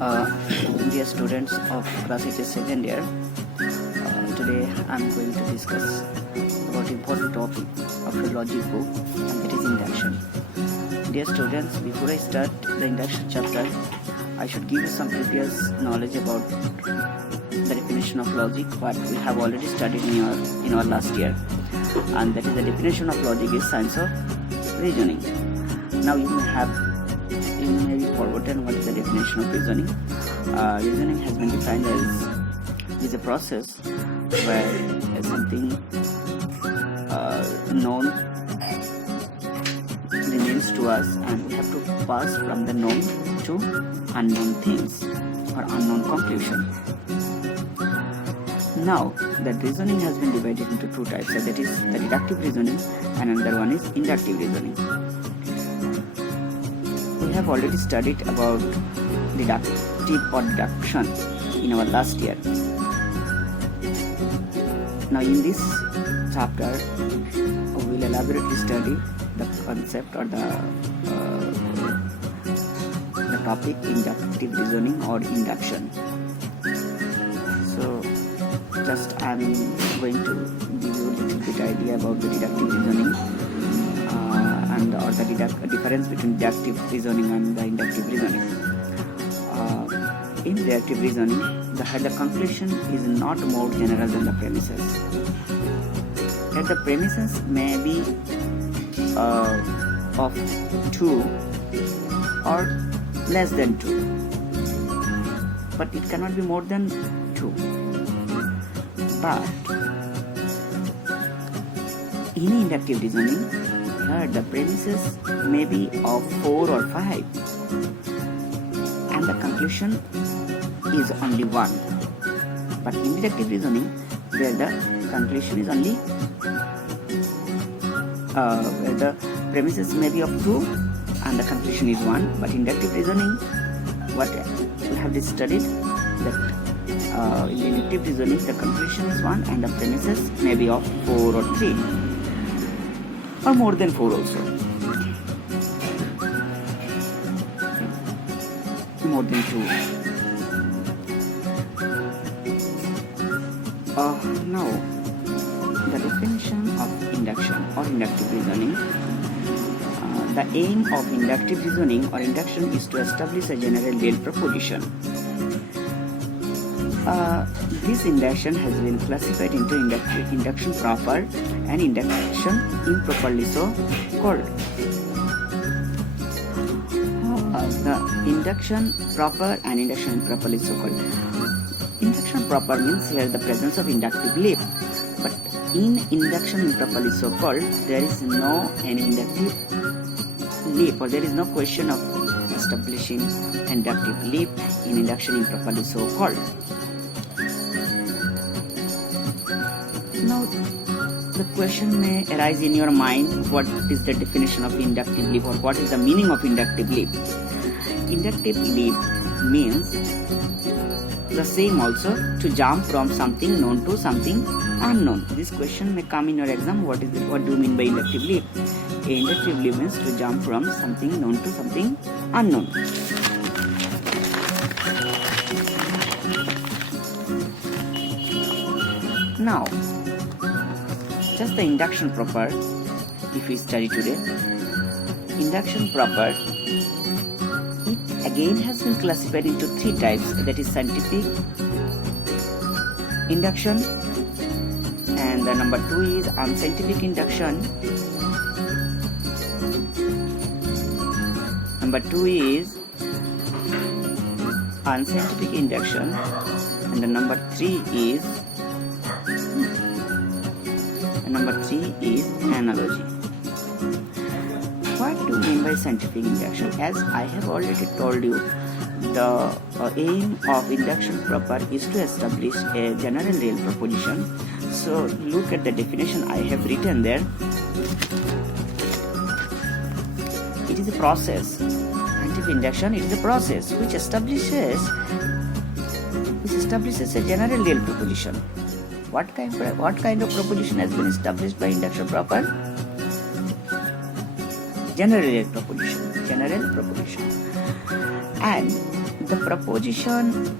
Uh, Dear students of class 8 second year, today I am going to discuss about important topic of a logic book, and that is induction. Dear students, before I start the induction chapter, I should give you some previous knowledge about the definition of logic, what we have already studied in our last year, and that is the definition of logic is science of reasoning. Now you may be forgotten what is the definition of reasoning. Reasoning has been defined as is a process where something known remains to us, and we have to pass from the known to unknown things or unknown conclusion. Now, that reasoning has been divided into two types, so that is the deductive reasoning and another one is inductive reasoning. We have already studied about deductive or deduction in our last year. Now in this chapter, we will elaborately study the concept or the topic inductive reasoning or induction. So just I am going to give you a little bit idea about the deductive reasoning or the difference between deductive reasoning and the inductive reasoning. In deductive reasoning, the conclusion is not more general than the premises. That the premises may be of 2 or less than 2, but it cannot be more than 2. But in inductive reasoning, here the premises may be of 4 or 5, and the conclusion is only 1. But in deductive reasoning, where the conclusion is only where the premises may be of 2 and the conclusion is 1, but in inductive reasoning, what we have just studied, that in inductive reasoning the conclusion is 1 and the premises may be of 4 or 3 or more than 4 also, more than 2. Now, the definition of induction or inductive reasoning. The aim of inductive reasoning or induction is to establish a general real proposition. This induction has been classified into induction proper and induction improperly so called. The induction proper and induction improperly so called. Induction proper means here the presence of inductive leap, but in induction improperly so called, there is no any inductive leap, or there is no question of establishing inductive leap in induction improperly so called. Now the question may arise in your mind, what is the definition of inductive leap, or what is the meaning of inductive leap? Inductive leap means the same also, to jump from something known to something unknown. This question may come in your exam. What do you mean by inductive leap? Inductive leap means to jump from something known to something unknown. Now, just the induction proper, if we study today, induction proper, it again has been classified into 3 types, that is scientific induction, and the number 2 is unscientific induction, number 2 is unscientific induction, and the number 3 is analogy. What do you mean by scientific induction? As I have already told you, the aim of induction proper is to establish a general real proposition. So look at the definition I have written there. It is a process. Scientific induction, it is a process which establishes a general real proposition. What kind of proposition has been established by induction proper? General real proposition. general proposition, and the proposition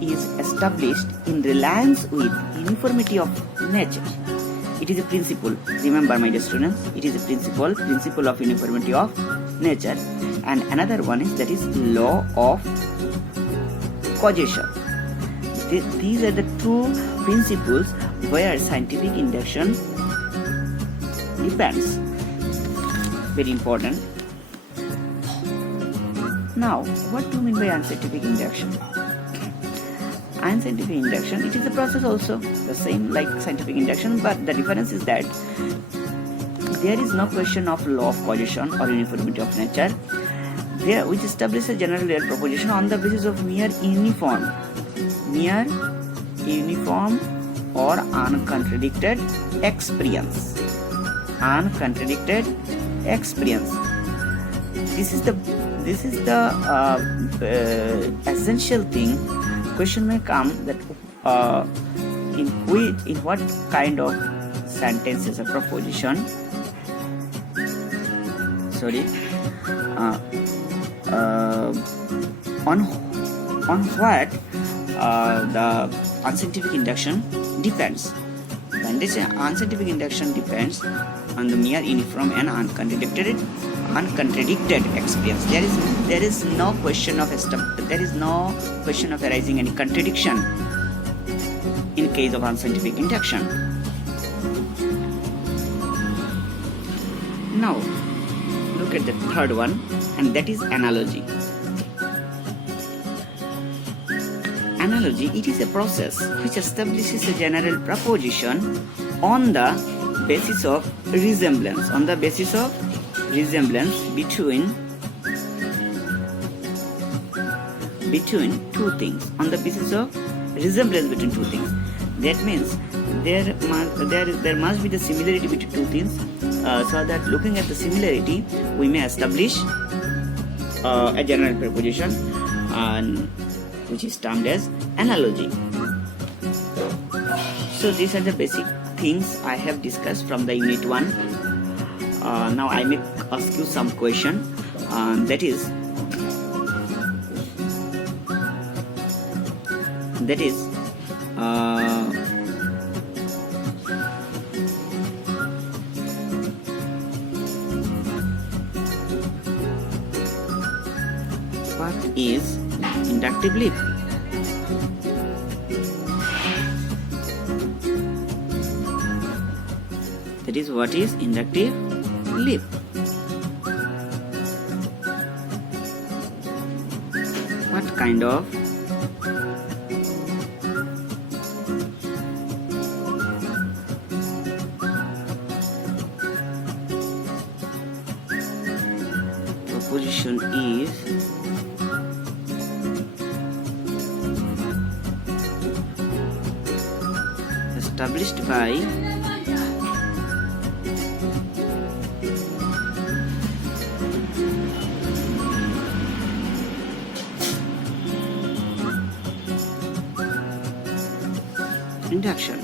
is established in reliance with uniformity of nature. It is a principle. Remember, my dear students, it is a principle of uniformity of nature. And another one is, that is, law of causation. These are the two principles where scientific induction depends. Very important. Now, what do you mean by unscientific induction? Unscientific induction, it is a process also, the same like scientific induction, but the difference is that there is no question of law of causation or uniformity of nature, there which establishes a general real proposition on the basis of mere uniform or uncontradicted experience. Uncontradicted experience. This is the essential thing. Question may come that in what kind of sentences a proposition on what the unscientific induction depends. When they say unscientific induction depends on the mere uniform and uncontradicted experience. There is no question of arising any contradiction in case of unscientific induction. Now look at the third one, and that is analogy. Analogy, it is a process which establishes a general proposition on the basis of resemblance. Between two things. On the basis of resemblance between two things. That means there must be the similarity between two things, so that looking at the similarity we may establish a general proposition, which is termed as analogy. So these are the basic things I have discussed from the unit 1. Now I may ask you some question, that is what is inductive leap? That is, what is inductive leap? What kind of proposition is established by induction.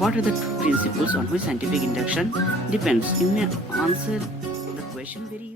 What are the two principles on which scientific induction depends? You may answer the question very